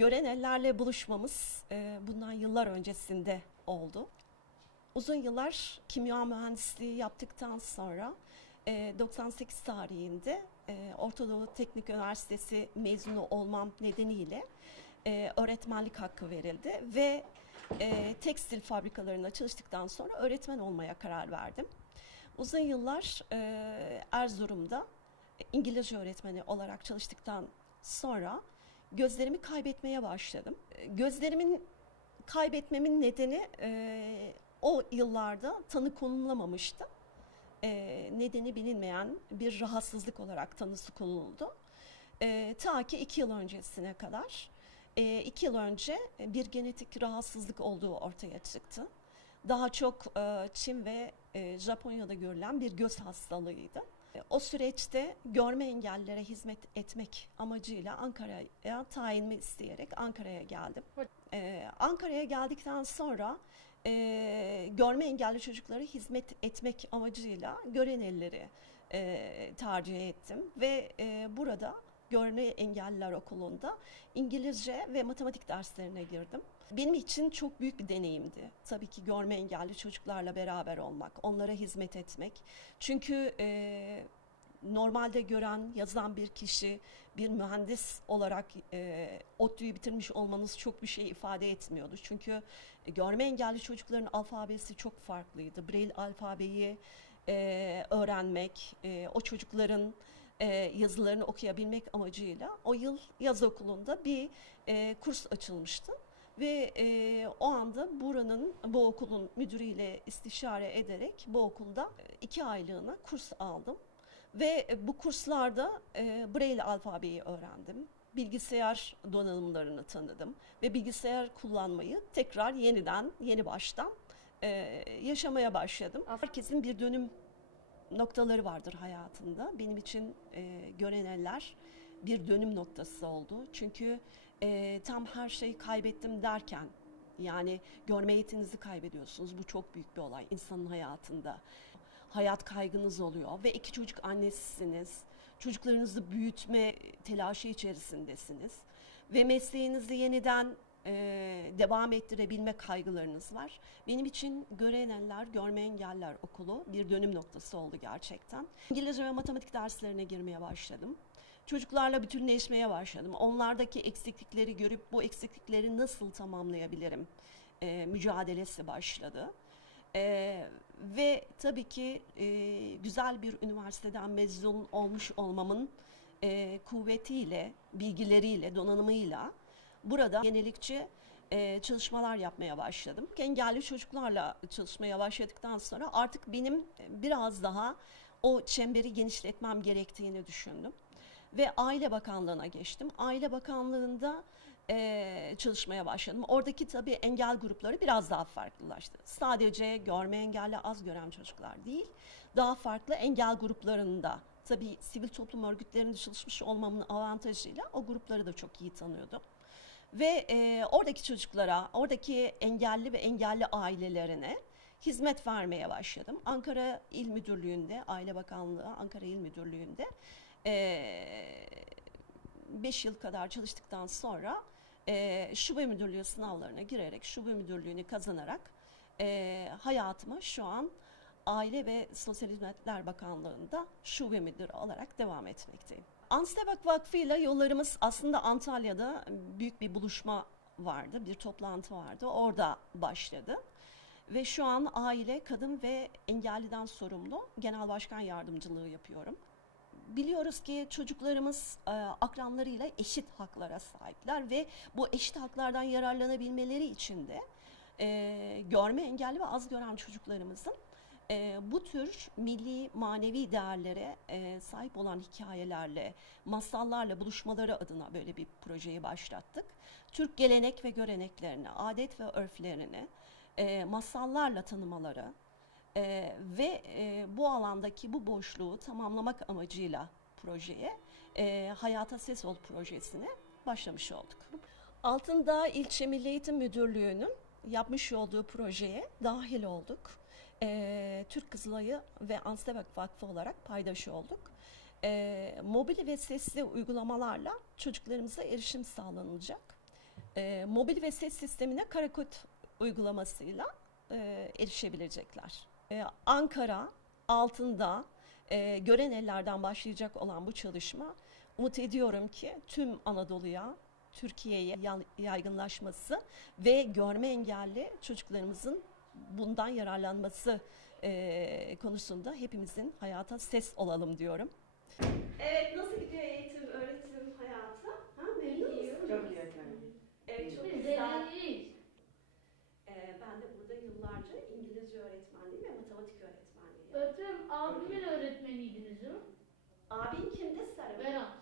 Gören ellerle buluşmamız e, bundan yıllar öncesinde oldu. Uzun yıllar kimya mühendisliği yaptıktan sonra e, 98 tarihinde e, Orta Doğu Teknik Üniversitesi mezunu olmam nedeniyle e, öğretmenlik hakkı verildi ve e, tekstil fabrikalarında çalıştıktan sonra öğretmen olmaya karar verdim. Uzun yıllar e, Erzurum'da İngilizce öğretmeni olarak çalıştıktan sonra gözlerimi kaybetmeye başladım. Gözlerimin kaybetmemin nedeni e, o yıllarda tanı konulamamıştı. E, nedeni bilinmeyen bir rahatsızlık olarak tanısı konuldu. E, ta ki iki yıl öncesine kadar. E, iki yıl önce bir genetik rahatsızlık olduğu ortaya çıktı. Daha çok e, Çin ve e, Japonya'da görülen bir göz hastalığıydı. E, O süreçte görme engellilere hizmet etmek amacıyla Ankara'ya tayinimi isteyerek Ankara'ya geldim. Ee, Ankara'ya geldikten sonra e, görme engelli çocuklara hizmet etmek amacıyla gören elleri e, tercih ettim ve e, burada Görme Engelliler Okulu'nda İngilizce ve matematik derslerine girdim. Benim için çok büyük bir deneyimdi. Tabii ki görme engelli çocuklarla beraber olmak, onlara hizmet etmek. Çünkü e, normalde gören, yazan bir kişi, bir mühendis olarak e, ODTÜ'yü bitirmiş olmanız çok bir şey ifade etmiyordu. Çünkü e, görme engelli çocukların alfabesi çok farklıydı. Braille alfabeyi e, öğrenmek, e, o çocukların e, yazılarını okuyabilmek amacıyla o yıl yaz okulunda bir e, kurs açılmıştı. Ve e, o anda buranın, bu okulun müdürüyle istişare ederek bu okulda e, iki aylığına kurs aldım. Ve e, bu kurslarda e, Braille alfabeyi öğrendim. Bilgisayar donanımlarını tanıdım ve bilgisayar kullanmayı tekrar yeniden, yeni baştan e, yaşamaya başladım. Herkesin bir dönüm noktaları vardır hayatında. Benim için e, gören eller bir dönüm noktası oldu. Çünkü e, tam her şeyi kaybettim derken yani görme yetinizi kaybediyorsunuz. Bu çok büyük bir olay insanın hayatında. Hayat kaygınız oluyor ve iki çocuk annesisiniz. Çocuklarınızı büyütme telaşı içerisindesiniz. Ve mesleğinizi yeniden e, devam ettirebilme kaygılarınız var. Benim için Görenenler, Görme Engeller Okulu bir dönüm noktası oldu gerçekten. İngilizce ve matematik derslerine girmeye başladım. Çocuklarla bütünleşmeye başladım. Onlardaki eksiklikleri görüp bu eksiklikleri nasıl tamamlayabilirim e, mücadelesi başladı. Ee, ve tabii ki e, güzel bir üniversiteden mezun olmuş olmamın e, kuvvetiyle, bilgileriyle, donanımıyla burada yenilikçi e, çalışmalar yapmaya başladım. Engelli çocuklarla çalışmaya başladıktan sonra artık benim e, biraz daha o çemberi genişletmem gerektiğini düşündüm. Ve Aile Bakanlığı'na geçtim. Aile Bakanlığı'nda e, çalışmaya başladım. Oradaki tabii engel grupları biraz daha farklılaştı. Sadece görme engelli az gören çocuklar değil, daha farklı engel gruplarında tabii sivil toplum örgütlerinde çalışmış olmamın avantajıyla o grupları da çok iyi tanıyordum. Ve e, oradaki çocuklara, oradaki engelli ve engelli ailelerine hizmet vermeye başladım. Ankara İl Müdürlüğü'nde, Aile Bakanlığı Ankara İl Müdürlüğü'nde 5 yıl kadar çalıştıktan sonra e, şube müdürlüğü sınavlarına girerek, şube müdürlüğünü kazanarak e, hayatıma şu an Aile ve Sosyal Hizmetler Bakanlığı'nda şube müdürü olarak devam etmekteyim. Anstebak Vakfı ile yollarımız aslında Antalya'da büyük bir buluşma vardı, bir toplantı vardı. Orada başladı. Ve şu an aile, kadın ve engelliden sorumlu genel başkan yardımcılığı yapıyorum. Biliyoruz ki çocuklarımız e, akranlarıyla eşit haklara sahipler ve bu eşit haklardan yararlanabilmeleri için de e, görme engelli ve az gören çocuklarımızın e, bu tür milli manevi değerlere e, sahip olan hikayelerle, masallarla buluşmaları adına böyle bir projeyi başlattık. Türk gelenek ve göreneklerini, adet ve örflerini e, masallarla tanımaları, ee, ve e, bu alandaki bu boşluğu tamamlamak amacıyla projeye e, Hayata Ses Ol projesine başlamış olduk. Altındağ İlçe Milli Eğitim Müdürlüğü'nün yapmış olduğu projeye dahil olduk. Ee, Türk Kızılayı ve Ansebak Vakfı olarak paydaş olduk. Ee, mobil ve sesli uygulamalarla çocuklarımıza erişim sağlanılacak. e, mobil ve ses sistemine karakod uygulamasıyla e, erişebilecekler. E, Ankara, Altındağ, e, gören ellerden başlayacak olan bu çalışma umut ediyorum ki tüm Anadolu'ya, Türkiye'ye yaygınlaşması ve görme engelli çocuklarımızın bundan yararlanması e, konusunda hepimizin hayata ses olalım diyorum. Evet, nasıl gidiyor eğitim, öğretim hayatı? Ha, memnun musunuz? Çok iyi efendim. Evet, çok güzel. Ee, ben de burada yıllarca İngilizce öğretmenliği ve matematik öğretmenliği. Öğretmenim abimin öğretmeniydiniz değil mi? Abin kimdi Sarı? Berat.